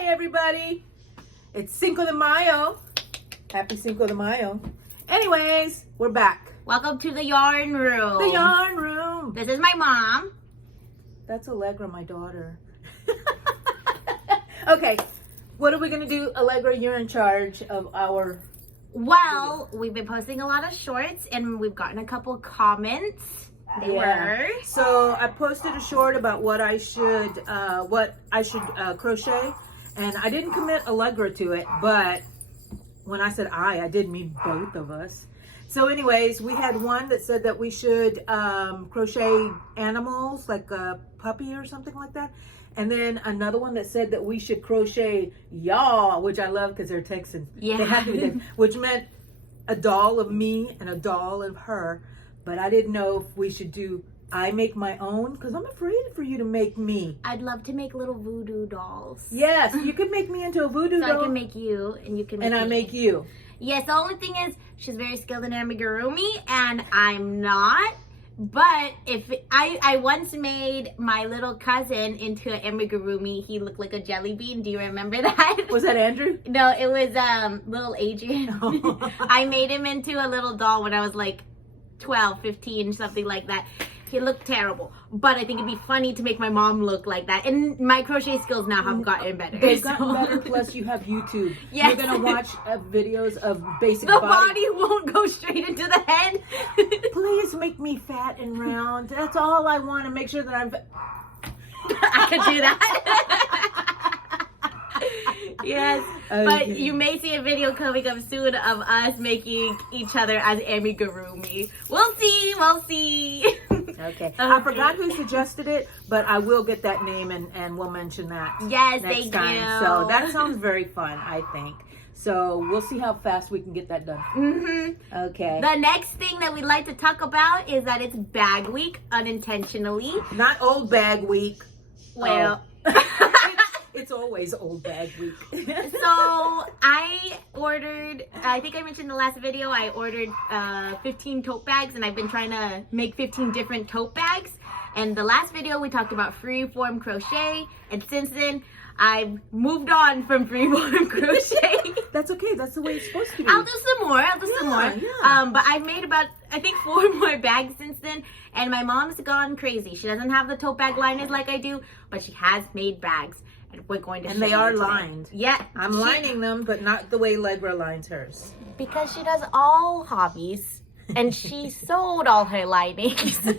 Hi, everybody. It's Cinco de Mayo. Happy Cinco de Mayo. Anyways, we're back. Welcome to the yarn room. The yarn room. This is my mom. That's Allegra, my daughter. Okay, what are we going to do? Allegra, you're in charge of our... Well, we've been posting a lot of shorts and we've gotten a couple comments. They were. So I posted a short about what I should crochet, and I didn't commit Allegra to it, but when I said I did mean both of us. So anyways, we had one that said that we should crochet animals, like a puppy or something like that. And then another one that said that we should crochet y'all, which I love because they're Texans. Yeah. They have to be them, which meant a doll of me and a doll of her. But I didn't know if we should do I make my own, because I'm afraid for you to make me. I'd love to make little voodoo dolls. Yes, you can make me into a voodoo doll. So I can make you and you can make and I make you. Yes, the only thing is she's very skilled in amigurumi and I'm not. But if I once made my little cousin into an amigurumi, he looked like a jelly bean. Do you remember that? Was that Andrew? No, it was little Adrian. Oh. I made him into a little doll when I was like 12, 15, something like that. He looked terrible, but I think it'd be funny to make my mom look like that. And my crochet skills now have gotten better. They've gotten better, plus you have YouTube. Yes. You're going to watch videos of basic the body won't go straight into the head. Please make me fat and round. That's all I want, to make sure that I'm... I could do that. Yes, okay. But you may see a video coming up soon of us making each other as amigurumi. We'll see, we'll see. Okay. I forgot who suggested it, but I will get that name and we'll mention that Yes, next thank time. you. So that sounds very fun, I think. So we'll see how fast we can get that done. Mm-hmm. Okay. The next thing that we'd like to talk about is that it's bag week unintentionally. Not old bag week. Well... It's always old bag week. So I ordered, I think I mentioned in the last video, I ordered 15 tote bags and I've been trying to make 15 different tote bags. And the last video we talked about free-form crochet, and since then I've moved on from free-form crochet. That's okay, that's the way it's supposed to be. I'll do some more, Yeah. but I've made about, I think 4 more bags since then, and my mom's gone crazy. She doesn't have the tote bag liners like I do, but she has made bags. And we're going to and they are today. lined. Yeah. I'm lining them, but not the way Allegra lines hers. Because she does all hobbies. And she sold all her linings. So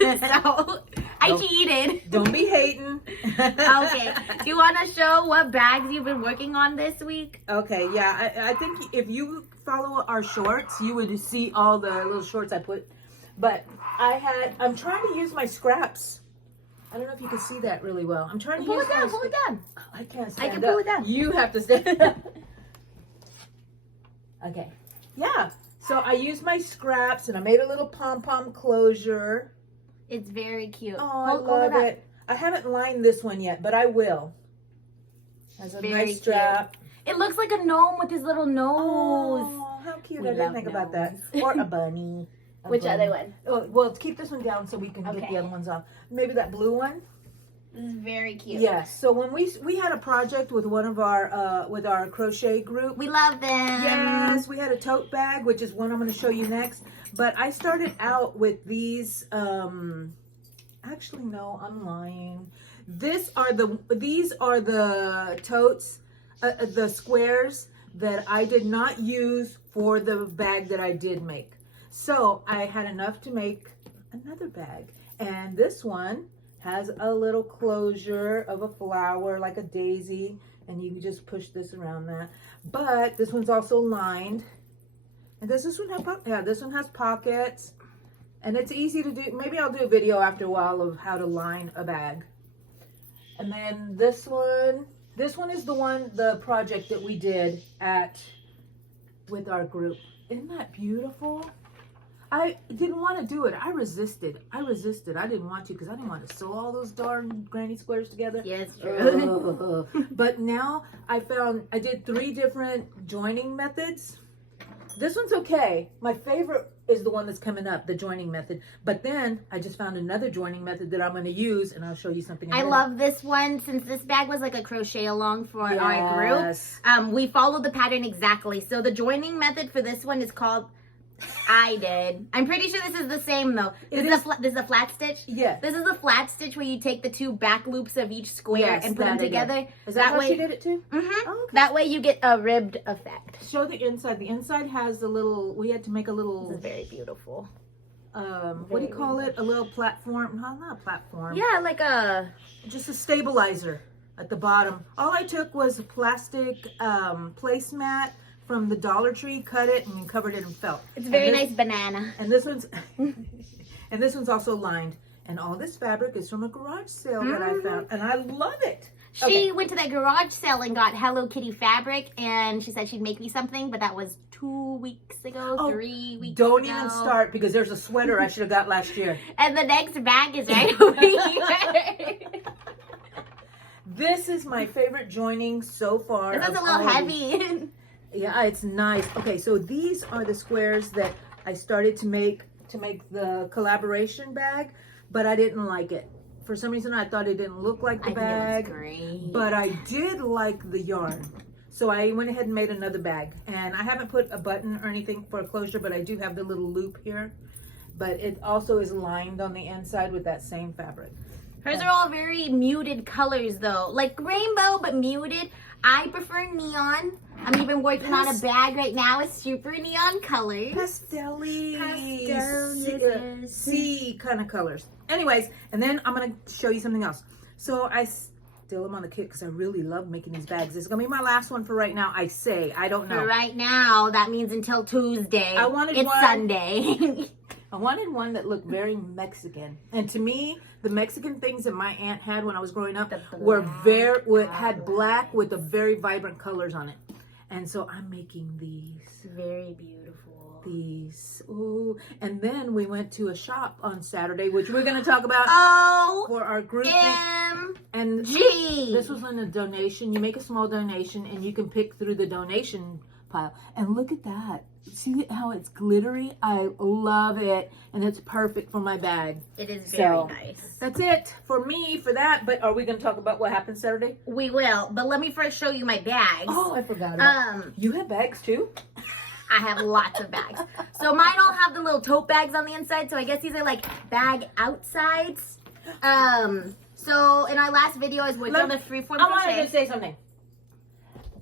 I cheated. Don't be hating. Okay. Do you want to show what bags you've been working on this week? Okay, yeah. I think if you follow our shorts, you would see all the little shorts I put. But I'm trying to use my scraps. I don't know if you can see that really well. I'm trying to pull it down. Oh, I can't stand I can up. pull it down. You have to stand up. Okay. Yeah. So I used my scraps and I made a little pom-pom closure. It's very cute. Oh, I love it. I haven't lined this one yet, but I will. Has a Very nice strap. It looks like a gnome with his little nose. Oh, how cute. I didn't think about that. Or a bunny. Which other one? Oh, well, keep this one down so we can get Okay. the other ones off. Maybe that blue one? This is very cute. Yes. So when we had a project with one of our with our crochet group. We love them. Yes, we had a tote bag, which is one I'm going to show you next. But I started out with these. Actually, no, I'm lying. These are the totes, the squares that I did not use for the bag that I did make. So I had enough to make another bag, and this one has a little closure of a flower like a daisy, and you can just push this around that. But this one's also lined, and does this one have this one has pockets, and it's easy to do. Maybe I'll do a video after a while of how to line a bag. And then this one is the project that we did with our group. Isn't that beautiful? I didn't want to do it. I resisted. I didn't want to because I didn't want to sew all those darn granny squares together. Yes, true. But now I did 3 different joining methods This one's okay. My favorite is the one that's coming up, the joining method. But then I just found another joining method that I'm going to use, and I'll show you something. I love this one since this bag was like a crochet along for our group. We followed the pattern exactly. So the joining method for this one is called. I did. I'm pretty sure this is the same though. This is a flat stitch. Yeah. This is a flat stitch where you take the 2 back loops of each square and put them together. Is that how she did it too? Mm-hmm. Oh, okay. That way you get a ribbed effect. Show the inside. The inside has a little. We had to make a little. This is very beautiful. What do you call it? A little platform? No, not a platform. Yeah, like just a stabilizer at the bottom. All I took was a plastic placemat from the Dollar Tree, cut it and covered it in felt. It's a very nice banana. And this one's and this one's also lined. And all this fabric is from a garage sale that I found, and I love it. She went to that garage sale and got Hello Kitty fabric, and she said she'd make me something, but that was 2 weeks ago, 3 weeks ago. Don't even start, because there's a sweater I should have got last year. And the next bag is right over here. This is my favorite joining so far. This is a little heavy. Yeah, it's nice. Okay, so these are the squares that I started to make the collaboration bag, but I didn't like it. For some reason, I thought it didn't look like the bag, but I did like the yarn. So I went ahead and made another bag, and I haven't put a button or anything for a closure, but I do have the little loop here. But it also is lined on the inside with that same fabric. Hers are all very muted colors though, like rainbow but muted. I prefer neon. I'm even working on a bag right now with super neon colors. Pastel-y. Pastel. Sea kind of colors. Anyways, and then I'm going to show you something else. So I still am on the kick because I really love making these bags. This is going to be my last one for right now. I don't know. For right now, that means until Tuesday. It's Sunday. I wanted one that looked very Mexican. And to me, the Mexican things that my aunt had when I was growing up had black with the very vibrant colors on it. And so I'm making these. Very beautiful. These. Ooh. And then we went to a shop on Saturday, which we're going to talk about for our group. And this was in a donation. You make a small donation and you can pick through the donation pile. And look at that. See how it's glittery? I love it. And it's perfect for my bag. It is very nice. That's it for me for that. But are we going to talk about what happened Saturday? We will. But let me first show you my bags. Oh, I forgot about you have bags too? I have lots of bags. So mine all have the little tote bags on the inside. So I guess these are like bag outsides. So in our last video, I was working on the freeform crochet. I wanted to say something.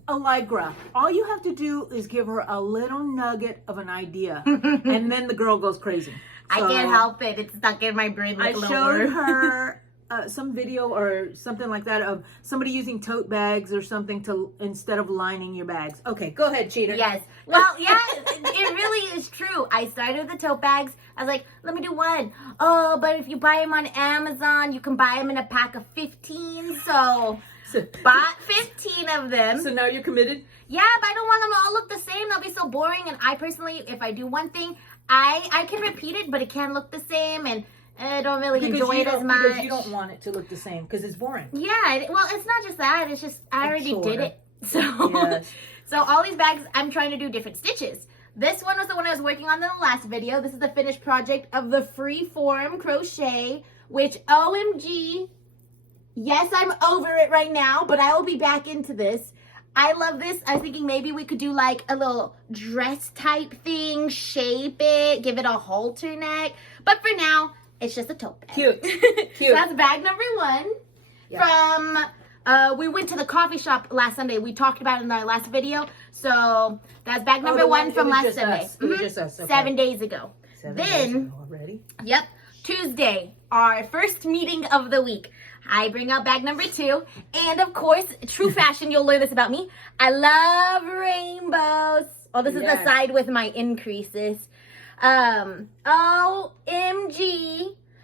Allegra, all you have to do is give her a little nugget of an idea, and then the girl goes crazy. So, I can't help it. It's stuck in my brain like a little showed word. her some video or something like that of somebody using tote bags or something to instead of lining your bags. Okay, go ahead, cheater. Yes. Well, yeah, it really is true. I started the tote bags. I was like, let me do one. Oh, but if you buy them on Amazon, you can buy them in a pack of 15. So bought 15 of them. So now you're committed? Yeah, but I don't want them to all look the same. They'll be so boring. And I personally, if I do one thing, I can repeat it, but it can't look the same. And I don't really enjoy it as much. Because you don't want it to look the same because it's boring. Yeah, well, it's not just that. It's just I already did it. So, yes. So all these bags, I'm trying to do different stitches. This one was the one I was working on in the last video. This is the finished project of the freeform crochet, which OMG, yes, I'm over it right now, but I will be back into this. I love this. I was thinking maybe we could do like a little dress type thing, shape it, give it a halter neck. But for now, it's just a tote bag. Cute. Cute. So that's bag number 1. Yeah. From, we went to the coffee shop last Sunday. We talked about it in our last video. So that's bag number 1 from last Sunday. It was just us. Okay. 7 days ago. 7 days ago already? Yep. Tuesday, our first meeting of the week. I bring out bag number 2. And of course, true fashion, you'll learn this about me. I love rainbows. Oh, this is the side with my increases. OMG.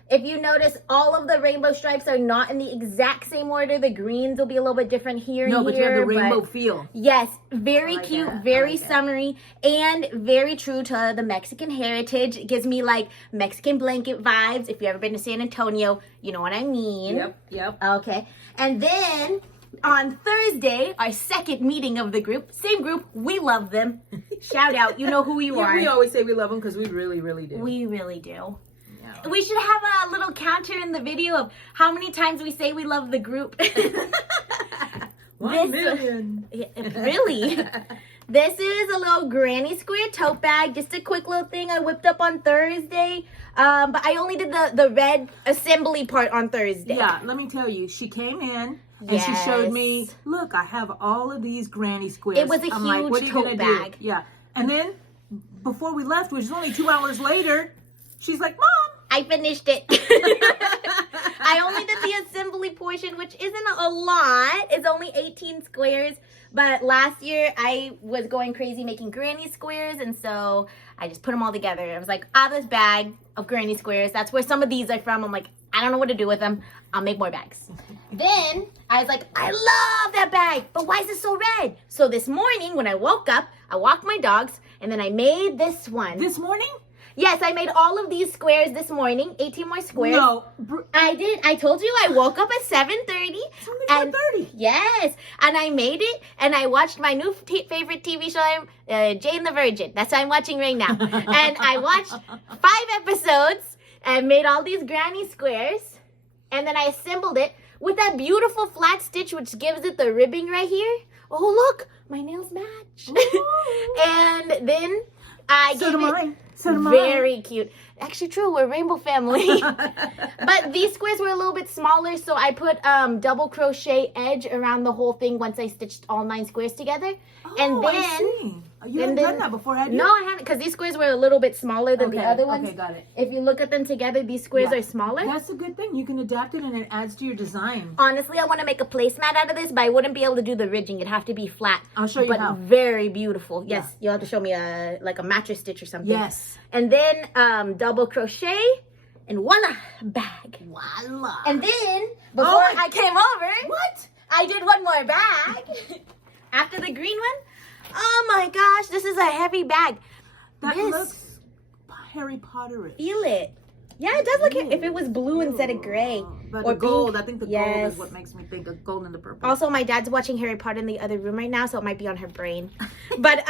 If you notice, all of the rainbow stripes are not in the exact same order. The greens will be a little bit different here and here. No, but you have the rainbow feel. Yes, very cute, very summery, and very true to the Mexican heritage. It gives me like Mexican blanket vibes. If you've ever been to San Antonio, you know what I mean. Yep. Okay. And then on Thursday, our second meeting of the group, same group, we love them. Shout out, you know who you are. We always say we love them because we really, really do. We really do. Yeah. We should have a little counter in the video of how many times we say we love the group. 1 million. Really? This is a little granny square tote bag. Just a quick little thing I whipped up on Thursday. But I only did the red assembly part on Thursday. Yeah, let me tell you, she came in and she showed me, look, I have all of these granny squares. It was a huge tote bag. Yeah. And then before we left, which was only 2 hours later, she's like, Mom, I finished it. I only did the assembly portion, which isn't a lot. It's only 18 squares. But last year, I was going crazy making granny squares. And so I just put them all together. I was like, I have this bag of granny squares. That's where some of these are from. I'm like, I don't know what to do with them. I'll make more bags. Then I was like, I love that bag. But why is it so red? So this morning, when I woke up, I walked my dogs. And then I made this one. this morning? Yes, I made all of these squares this morning. 18 more squares. No. I did. I told you I woke up at 7:30. It's only 4:30. Yes. And I made it. And I watched my new favorite TV show, Jane the Virgin. That's what I'm watching right now. And I watched 5 episodes and made all these granny squares. And then I assembled it with that beautiful flat stitch, which gives it the ribbing right here. Oh, look. My nails match. And then I gave it... Very cute. Actually true, we're a rainbow family. But these squares were a little bit smaller, so I put double crochet edge around the whole thing once I stitched all 9 squares together. Oh, and then I see. You haven't done that before, have you? No, I haven't, because these squares were a little bit smaller than the other ones. Okay, got it. If you look at them together, these squares are smaller. That's a good thing. You can adapt it and it adds to your design. Honestly, I want to make a placemat out of this, but I wouldn't be able to do the ridging. It'd have to be flat. I'll show you how. But very beautiful. Yes, you'll have to show me like a mattress stitch or something. Yes. And then double crochet and voila, bag. Voila. And then before I came over, what? I did one more bag. After the green one. Oh my gosh, this is a heavy bag. That looks Harry Potter-ish. Feel it. Yeah, it does look if it was blue instead of gray. But or the gold, pink. I think the gold is what makes me think of gold and the purple. Also, my dad's watching Harry Potter in the other room right now, so it might be on her brain. But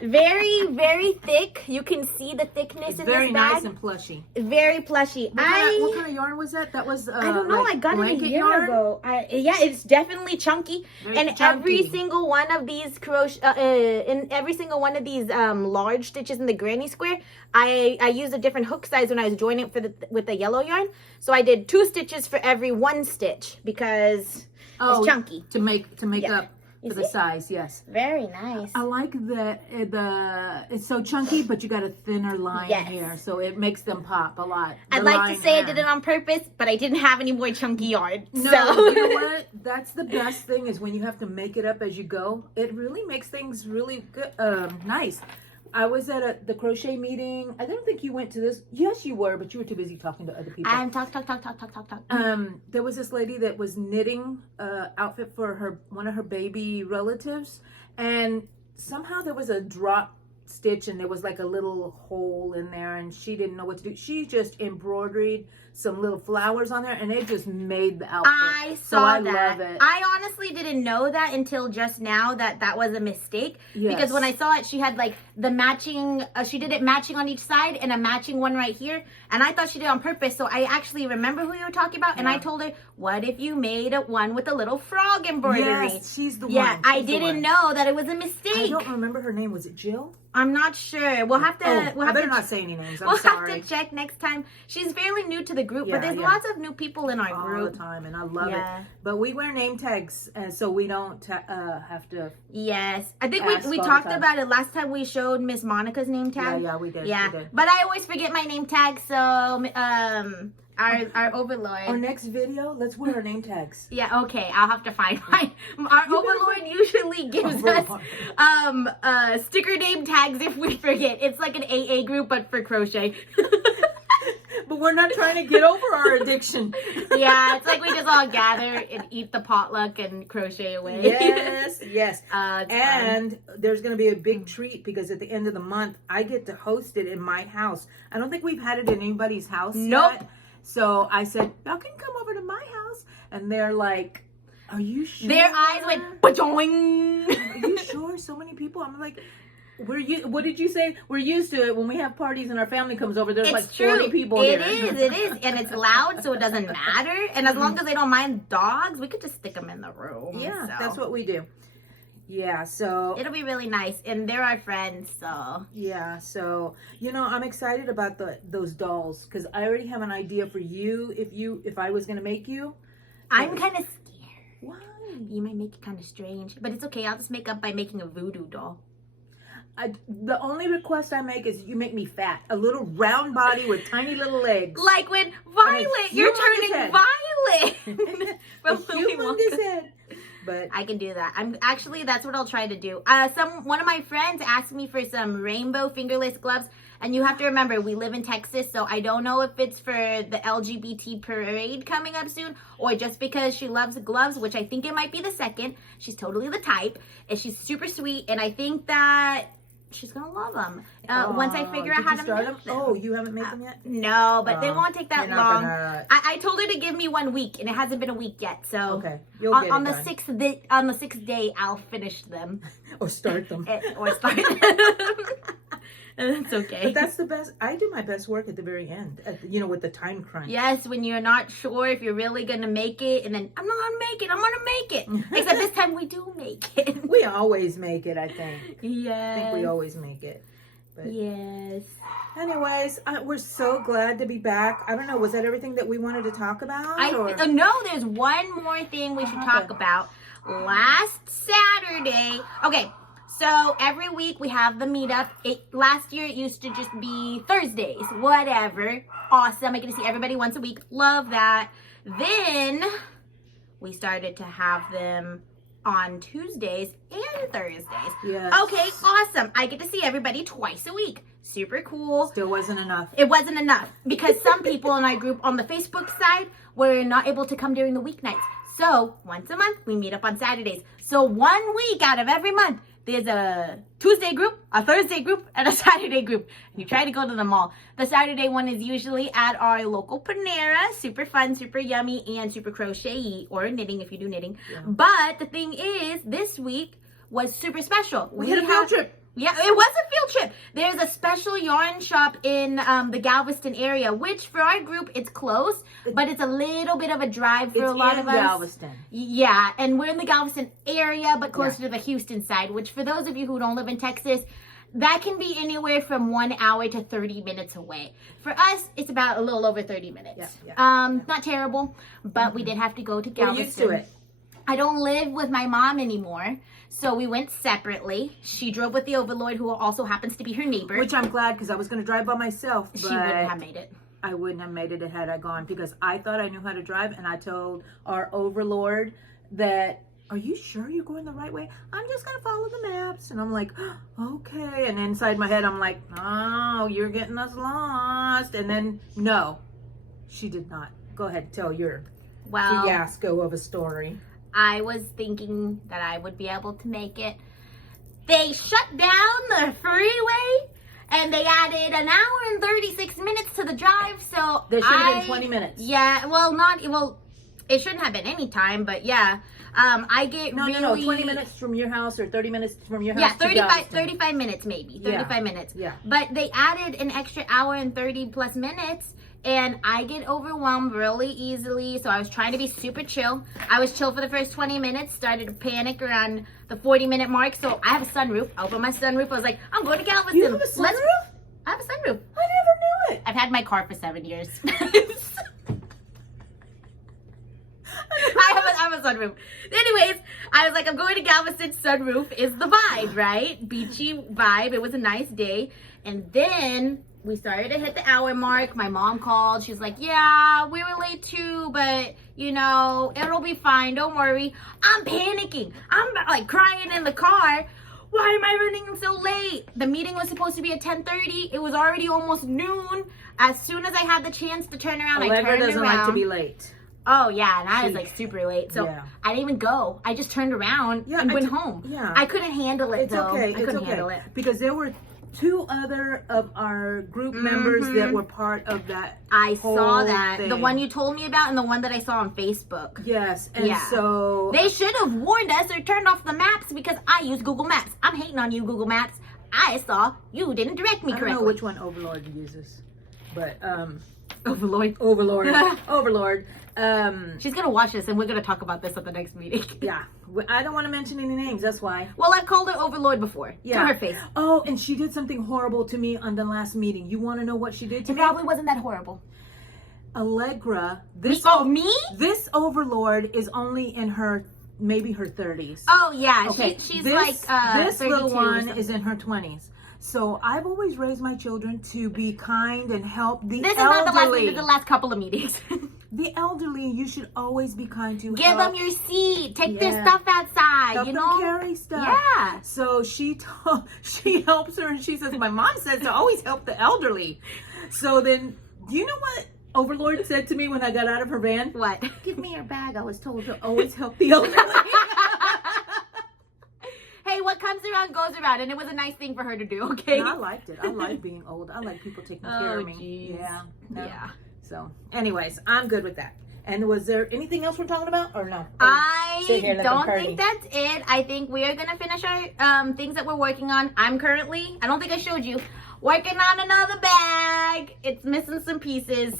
very, very thick. You can see the thickness in this bag. Very nice and plushy. Very plushy. What kind of yarn was that? That was I don't know. like I got it a year yarn? ago. Yeah, it's definitely chunky. Very chunky. Every single one of these in every single one of these large stitches in the granny square, I used a different hook size when I was joining it with the yellow yarn. So I did 2 stitches for every 1 stitch because it's chunky. To make up for the size, yes. Very nice. I like that it's so chunky, but you got a thinner line here, so it makes them pop a lot. I'd like to say I did it on purpose, but I didn't have any more chunky yarn. No, so. you know what? That's the best thing is when you have to make it up as you go. It really makes things really good, nice. I was at the crochet meeting. I don't think you went to this. Yes, you were, but you were too busy talking to other people. Talk. There was this lady that was knitting outfit for one of her baby relatives, and somehow there was a drop stitch and there was like a little hole in there, and she didn't know what to do. She just embroidered some little flowers on there, and it just made the outfit. I saw that. I love it. I honestly didn't know that until just now that was a mistake. Yes. Because when I saw it, she had like the matching, she did it matching on each side and a matching one right here. And I thought she did it on purpose. So I actually remember who you were talking about. And I told her, what if you made one with a little frog embroidery? Yes, she's the one. Yeah, I didn't know that it was a mistake. I don't remember her name. Was it Jill? I'm not sure. We'll have to. I better not say any names. I'm sorry. sorry. Have to check next time. She's fairly new to the group, but there's Yeah. lots of new people in our group all the time, and I love it. But we wear name tags, and so we don't have to. Yes, I think we all talked the time. about it last time we showed Miss Monica's name tag. Yeah, we did. Yeah, we did. but I always forget my name tag, so our overlord. Our next video, let's wear our name tags. Yeah, okay, I'll have to find mine. Our overlord usually gives us sticker name tags if we forget. It's like an AA group, but for crochet. But we're not trying to get over our addiction. Yeah, it's like we just all gather and eat the potluck and crochet away. Yes, yes. And there's going to be a big treat because at the end of the month, I get to host it in my house. I don't think we've had it in anybody's house yet. So I said, y'all can come over to my house. And they're like, Are you sure? Their eyes went ba-joing. Are you sure? So many people. I'm like, what did you say? We're used to it when we have parties and our family comes over. There's like 40 people here. It is. And it's loud, so it doesn't matter. And as long as they don't mind dogs, we could just stick them in the room. Yeah, so. that's what we do. Yeah, so. It'll be really nice. And they're our friends, so. Yeah, so, I'm excited about those dolls because I already have an idea for you if I was going to make you. I'm kind of scared. Why? You might make it kind of strange. But it's okay. I'll just make up by making a voodoo doll. The only request I make is you make me fat. A little round body with tiny little legs. Like when Violet, you're turning Violet. From humongous head. But I can do that. That's what I'll try to do. One of my friends asked me for some rainbow fingerless gloves. And you have to remember, we live in Texas, so I don't know if it's for the LGBT parade coming up soon, or just because she loves gloves, which I think it might be the second. She's totally the type, and she's super sweet, and I think that she's gonna love them once I figure out how to make them. Oh, you haven't made them yet? No, but they won't take that long. Gonna... I told her to give me 1 week, and it hasn't been a week yet. So okay, you'll get on it the done. on the sixth day, I'll finish them or start them. or start them. And that's okay. But that's the best. I do my best work at the very end, with the time crunch. Yes, when you're not sure if you're really going to make it, and then, I'm not going to make it, I'm going to make it. Except this time we do make it. We always make it, I think. Yes. I think we always make it. But yes. Anyways, we're so glad to be back. I don't know, was that everything that we wanted to talk about? No, there's one more thing we should talk about. Last Saturday, okay. So every week we have the meetup. Last year it used to just be Thursdays. Whatever. Awesome. I get to see everybody once a week. Love that. Then we started to have them on Tuesdays and Thursdays. Yes. Okay, awesome. I get to see everybody twice a week. Super cool. Still wasn't enough. It wasn't enough because some people in our group on the Facebook side were not able to come during the weeknights. So once a month we meet up on Saturdays. So 1 week out of every month, there's a Tuesday group, a Thursday group, and a Saturday group. You try to go to them all. The Saturday one is usually at our local Panera. Super fun, super yummy, and super crochet or knitting if you do knitting. Yeah. But the thing is, this week was super special. We had a field trip. Yeah, it was a field trip. There's a special yarn shop in the Galveston area, which for our group, it's close, but it's a little bit of a drive for a lot of us. It's in Galveston. Yeah, and we're in the Galveston area, but closer to the Houston side, which for those of you who don't live in Texas, that can be anywhere from 1 hour to 30 minutes away. For us, it's about a little over 30 minutes. Not terrible, but we did have to go to Galveston. We're used to it. I don't live with my mom anymore, so we went separately. She drove with the overlord, who also happens to be her neighbor. Which I'm glad, because I was going to drive by myself, but she wouldn't have made it. I wouldn't have made it had I gone, because I thought I knew how to drive, and I told our overlord that, are you sure you're going the right way? I'm just going to follow the maps. And I'm like, okay. And inside my head, I'm like, oh, you're getting us lost. And then, no, she did not. Go ahead, tell your fiasco of a story. I was thinking that I would be able to make it. They shut down the freeway and they added 1 hour and 36 minutes to the drive. So there should have been 20 minutes. Yeah, it shouldn't have been any time, but yeah. I get no, 20 minutes from your house or 30 minutes from your house. Yeah, 35 minutes maybe. 35 minutes. Yeah. But they added an extra hour and 30 plus minutes. And I get overwhelmed really easily, so I was trying to be super chill. I was chill for the first 20 minutes, started to panic around the 40-minute mark. So I have a sunroof. I opened my sunroof. I was like, I'm going to Galveston. You have a sunroof? I have a sunroof. I never knew it. I've had my car for 7 years. I have a sunroof. Anyways, I was like, I'm going to Galveston. Sunroof is the vibe, right? Beachy vibe. It was a nice day. And then we started to hit the hour mark. My mom called. She's like, yeah, we were late too, but it'll be fine. Don't worry. I'm panicking. I'm like crying in the car. Why am I running so late? The meeting was supposed to be at 10:30. It was already almost noon. As soon as I had the chance to turn around, I turned around. doesn't like to be late. Oh, yeah, and I was like super late. So I didn't even go. I just turned around and went home. Yeah. I couldn't handle it, It's okay. I couldn't handle it. Because there were two other of our group members that were part of that. I saw whole that. thing. The one you told me about and the one that I saw on Facebook. Yes, and Yeah. so They should have warned us or turned off the maps because I use Google Maps. I'm hating on you, Google Maps. I saw you didn't direct me I correctly. don't know which one Overlord uses, but Overlord. Overlord. She's gonna watch this and we're gonna talk about this at the next meeting. Yeah, I don't want to mention any names. That's why. Well, I've called her Overlord before. Yeah. To her face. Oh, and she did something horrible to me on the last meeting. You want to know what she did to It me? probably wasn't that horrible. Allegra. Me? This Overlord is only in her maybe her 30s. Oh yeah, Okay, she's this, like this 32 little or one something. is in her 20s. So I've always raised my children to be kind and help the This is not the last elderly. meeting, this is the last couple of meetings. The elderly, you should always be kind to. Give help, them your seat. Take their Yeah. stuff outside. help You them know. carry stuff. Yeah. So she helps her, and she says, "My mom says to always help the elderly." So then, do you know what Overlord said to me when I got out of her van? What? Give me your bag. I was told to always help the elderly. Hey, what comes around goes around, and it was a nice thing for her to do. Okay. And I liked it. I like being old. I like people taking care of me. Jeez. Yeah. No. Yeah. So, anyways, I'm good with that. And was there anything else we're talking about, or no? I Sit here like a don't party. think that's it. I think we are gonna finish our things that we're working on. I'm currently, I don't think I showed you, working on another bag. It's missing some pieces.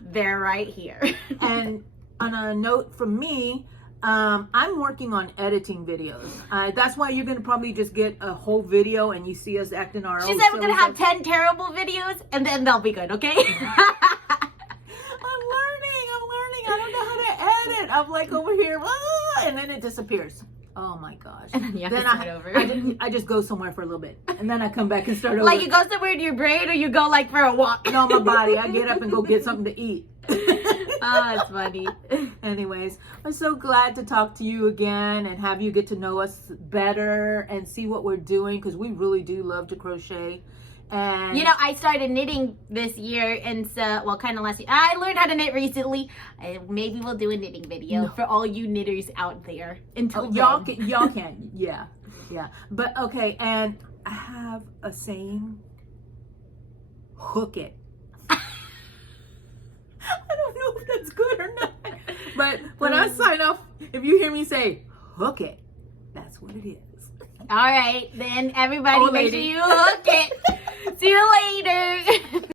They're right here. And on a note from me, I'm working on editing videos. That's why you're gonna probably just get a whole video and you see us acting our own. She said we're silly gonna have self. 10 terrible videos, and then they'll be good. Okay. I'm learning. I don't know how to edit. I'm like over here, and then it disappears. Oh my gosh. And then you have to start over. I just go somewhere for a little bit, and then I come back and start over. Like you go somewhere in your brain, or you go like for a walk. No, my body. I get up and go get something to eat. Oh, it's funny. Anyways, I'm so glad to talk to you again and have you get to know us better and see what we're doing, because we really do love to crochet. And You know, I started knitting this year, and so, well, kind of last year. I learned how to knit recently. Maybe we'll do a knitting video for all you knitters out there. Until y'all then. y'all can, yeah. But okay, and I have a saying: hook it. I don't know if that's good or not, but when I sign off, if you hear me say hook it, that's what it is. All right, then everybody, Oh, make sure lady. you hook it. See you later.